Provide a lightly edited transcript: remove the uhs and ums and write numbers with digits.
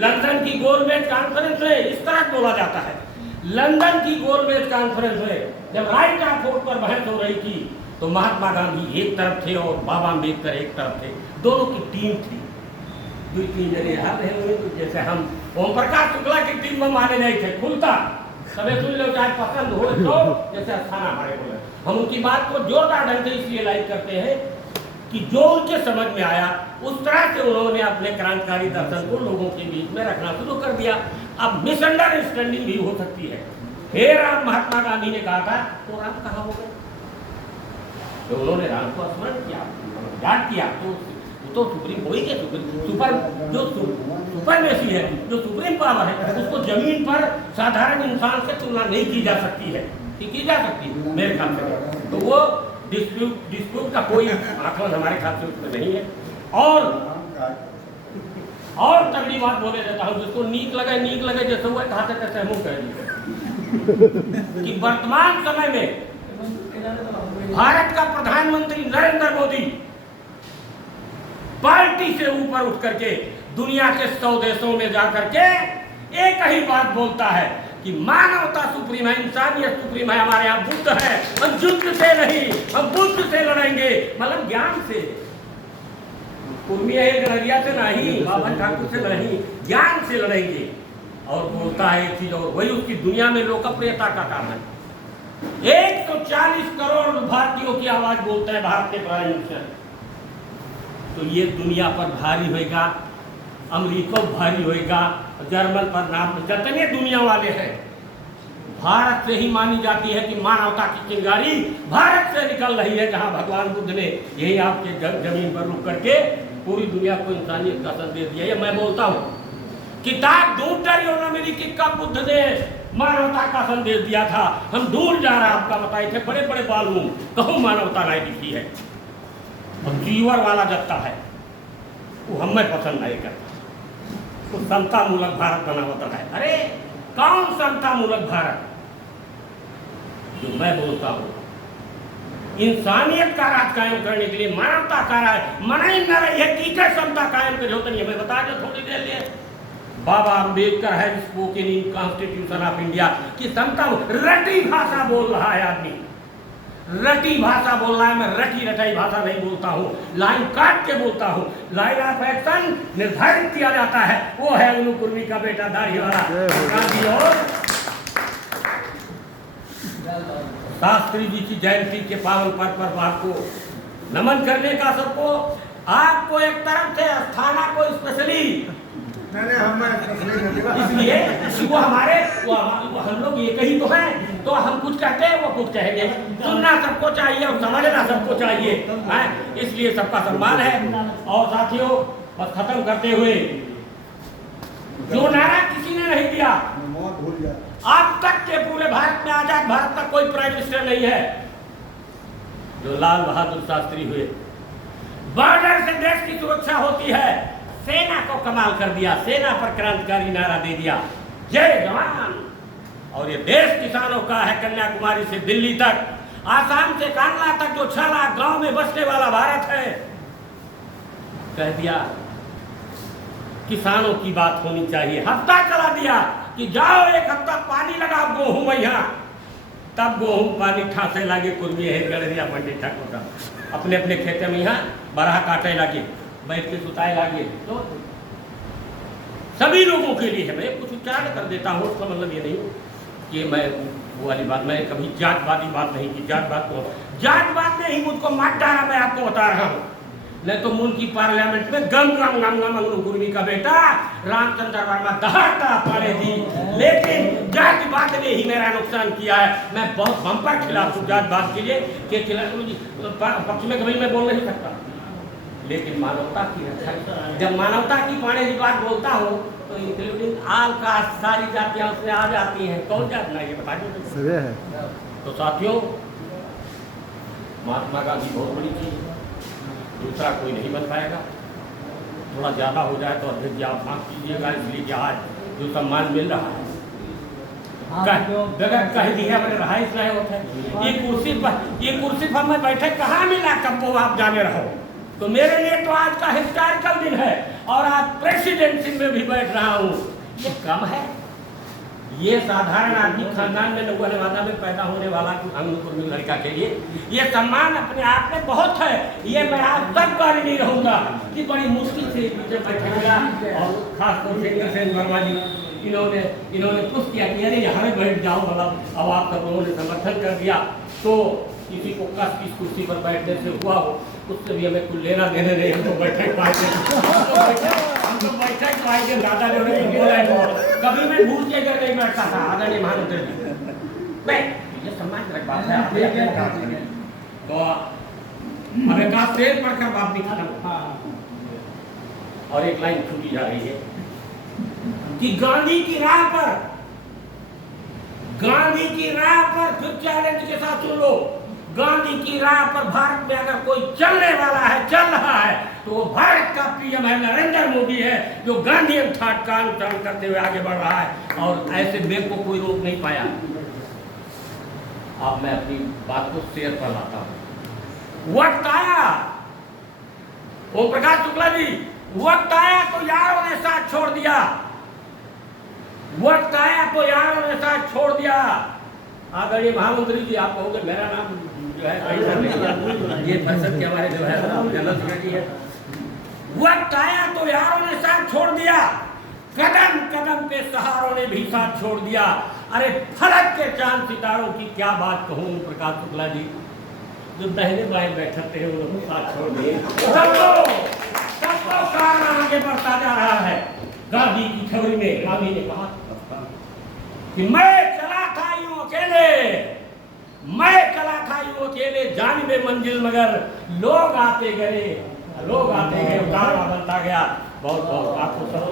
London की गोलमेज conference में इस तरह बोला जाता है। लंदन की गोलमेज कॉन्फ्रेंस में जब राइट ऑफ वोट पर बहस हो रही थी तो महात्मा गांधी एक तरफ थे और बाबा अम्बेडकर एक तरफ थे, दोनों की टीम थी। दो तीन जने यहाँ रहे हुए तो जैसे हम ओम प्रकाश शुक्ला की टीम में माने नहीं थे, खुलता सबे सुन लो चाहे पसंद हो तो, जैसे अस्थाना हमारे बोले हम उनकी बात को जोरदार ढंग से इसलिए लाइक करते हैं कि जो उनके समझ में आया उस तरह से उन्होंने अपने क्रांतिकारी दर्शन को लोगों के बीच में रखना शुरू कर दिया। अब मिसअंडरस्टैंडिंग भी हो सकती है। हे राम महात्मा गांधी ने कहा था तो राम कहाँ हो गए, तो उन्होंने राम को स्मरण किया, याद किया, तो सुप्रीम हो ही गया। सुपर जो सुपरमेसी है, जो सुप्रीम पावर है, उसको जमीन पर साधारण इंसान से तुलना नहीं की जा सकती है, की जा सकती है मेरे ख्याल से। तो वो डिस्प्यूट का कोई आकलन हमारे ख्याल से उसमें नहीं है। और तगड़ी बात बोले देता हूँ, जिसको नीक लगे जैसे हुआ कहा था कैसे हम कह दिए कि वर्तमान समय में भारत का प्रधानमंत्री नरेंद्र मोदी पार्टी से ऊपर उठ करके दुनिया के 100 देशों में जाकर के एक ही बात बोलता है कि मानवता सुप्रीम है, इंसानियत सुप्रीम है, हमारे यहाँ बुद्ध है, हम युद्ध से नहीं, हम बुद्ध से लड़ेंगे, मतलब ज्ञान से, गणरिया से नहीं, बाबा ठाकुर से नहीं, ज्ञान से लड़ेंगे। और बोलता है एक चीज और, वही उसकी दुनिया में लोकप्रियता का काम है। 140 करोड़ भारतीयों की आवाज बोलता है भारत के प्राइम मिनिस्टर। तो ये दुनिया पर भारी होएगा, अमेरिका भारी होएगा, जर्मन पर नाम, जितने दुनिया वाले हैं भारत से ही मानी जाती है कि मानवता की चिंगारी भारत से निकल रही है, जहां भगवान बुद्ध ने यही आपके जमीन पर रुक करके पूरी दुनिया को इंसानियत का संदेश दिया। ये मैं बोलता हूँ, किताब ढूंढ रही हो ना मेरी कि कब बुद्ध ने मानवता का संदेश दिया था, हम दूर जा रहा आपका बताए थे, बड़े बड़े बालूम कहूँ मानवता नहीं दिखी है। अब जीवर वाला जत्ता है वो हमें पसंद नहीं करता, तो समता मूलक भारत बना होता है। अरे कौन समता मूलक भारत, जो मैं बोलता हूँ इंसानियत का राज कायम करने के लिए मानवता का राज मना ही न रही है, टीचर समता कायम कर होता नहीं है। मैं बता दो थोड़ी देर लिए, बाबा अम्बेडकर है spoken in constitution of India की समता, रटी भाषा बोल रहा है आदमी, रटी भाषा बोल रहा है। मैं रटी रटाई भाषा नहीं बोलता हूँ, लाइन काट के बोलता हूँ। लाइन ऑफ एक्शन निर्धारित किया जाता है, वो है उन्नू कुर्मी का बेटा दाढ़ी वाला गांधी। और शास्त्री जी की जयंती के पावन पर्व पर आपको नमन करने का सबको, आपको एक तरफ से अस्थाना को स्पेशली इसलिए वो हमारे वो हम लोग एक ही तो हैं, तो हम कुछ कहते हैं वो कुछ कहेंगे, सुनना सबको चाहिए और समझना सबको चाहिए है, इसलिए सबका सम्मान है। और साथियों बस खत्म करते हुए, जो नारा किसी ने नहीं दिया, अब तक के पूरे भारत में, आजाद भारत का कोई प्राइम मिनिस्टर नहीं है जो लाल बहादुर शास्त्री हुए। बॉर्डर से देश की सुरक्षा होती है, सेना को कमाल कर दिया, सेना पर क्रांतिकारी नारा दे दिया, जय जवान। और ये देश किसानों का है, कन्याकुमारी से दिल्ली तक, आसाम से कांगड़ा तक, जो 6 लाख गांव में बसने वाला भारत है। कह दिया किसानों की बात होनी चाहिए, हफ्ता चला दिया कि जाओ एक हफ्ता पानी लगाओ गेहूं में, यहाँ तब गेहूं पानी ठासे लागे, कुर्मी है गणरिया पंडित ठाकुर का अपने अपने खेते में यहाँ बरहा काटे लगे, बैठ के सुताए लागे। तो सभी लोगों के लिए है, मैं कुछ उच्चारण कर देता हूँ, उसका मतलब ये नहीं कि मैं वो वाली बात, मैं कभी जातवादी बात नहीं की, जातवाद ने ही मुझको मार डाला, मैं आपको बता रहा हूँ। नहीं तो मुल्क की पार्लियामेंट में गम गम गम गम अंगनू कुर्मी का बेटा रामचंद्र वर्मा दहाड़ता पड़े थी, लेकिन जातिवाद ने ही मेरा नुकसान किया है। मैं बहुत बम्पर खिलाफ हूँ जातवाद के लिए, के खिलाफ पक्ष में कभी मैं बोल नहीं सकता, लेकिन मानवता की रक्षा, जब मानवता की पाने की बात बोलता हूँ तो इंक्लूडिंग आल का सारी जातियां उसमें आ जाती हैं। कौन जात ना ये बता दो। तो साथियों, महात्मा गांधी बहुत बड़ी चीज, दूसरा कोई नहीं बन पाएगा। थोड़ा ज़्यादा हो जाए तो अध्यक्ष जी आप माफ कीजिएगा, इसलिए कि आज जो सम्मान मिल रहा है बगैर कह दिया मैंने रहाइश नहीं होता है। ये कुर्सी पर मैं बैठे कहाँ मिला, कब वो आप जाने रहो। तो मेरे लिए तो आज का हिस्टोरिकल दिन है और आज प्रेसिडेंसी में भी बैठ रहा हूँ, ये कम है? ये साधारण आदमी खानदान में नवादा में पैदा होने वाला अंगपुर में लड़का के लिए ये सम्मान अपने आप में बहुत है। ये मैं आप तक बारी नहीं रहूंगा कि बड़ी मुश्किल से पीछे बैठे गया और खासतौर से इंद्रसेन वर्मा जी इन्होंने कुछ किया कि अरे यहाँ बैठ जाओ, मतलब अब आप सब लोगों ने समर्थन कर दिया तो किसी को कस इस कुर्सी पर बैठने से हुआ हो, उससे भी हमें कुछ लेना देने नहीं, हम तो बैठक पाएंगे दादा जो बोला है कभी मैं भूल के अगर नहीं बैठता था आदरणीय महामंत्री जी, ये सम्मान की बात है। तो अब एक आध शेर पढ़कर बात भी खत्म और एक लाइन छूटी जा रही है कि गांधी की राह पर फिर चैलेंज के साथ सुन लो, गांधी की राह पर भारत में अगर कोई चलने वाला है, चल रहा है, तो वो भारत का पीएम है, नरेंद्र मोदी है, जो गांधीयन थॉट का अनुसरण करते हुए आगे बढ़ रहा है और ऐसे वेग को कोई रोक नहीं पाया। अब मैं अपनी बात को शेयर कर लाता हूं। वक्त आया, ओम प्रकाश शुक्ला जी, वक्त आया तो यारों ने साथ छोड़ दिया, वक्त आया तो यारों ने साथ छोड़ दिया। आदरणीय महामंत्री जी, आप कहोगे मेरा नाम जो है ये फैसल के हमारे जो है जनरल सेक्रेटरी है। वक्त आया तो यारों ने साथ छोड़ दिया, कदम कदम पे सहारों ने भी साथ छोड़ दिया। अरे फलक के चांद सितारों की क्या बात कहूँ प्रकाश शुक्ला जी, जो दाहिने बाएं बैठते हैं वो लोग साथ छोड़ दिए। सबको कारण आगे बढ़ता जा रहा है। गांधी की छवि में गांधी ने कहा कि मैं चला था यूं अकेले, मैं चला था यूं अकेले, जानिबे मंजिल मगर लोग आते गए, उतारवा बनता गया। बहुत बहुत आपको सब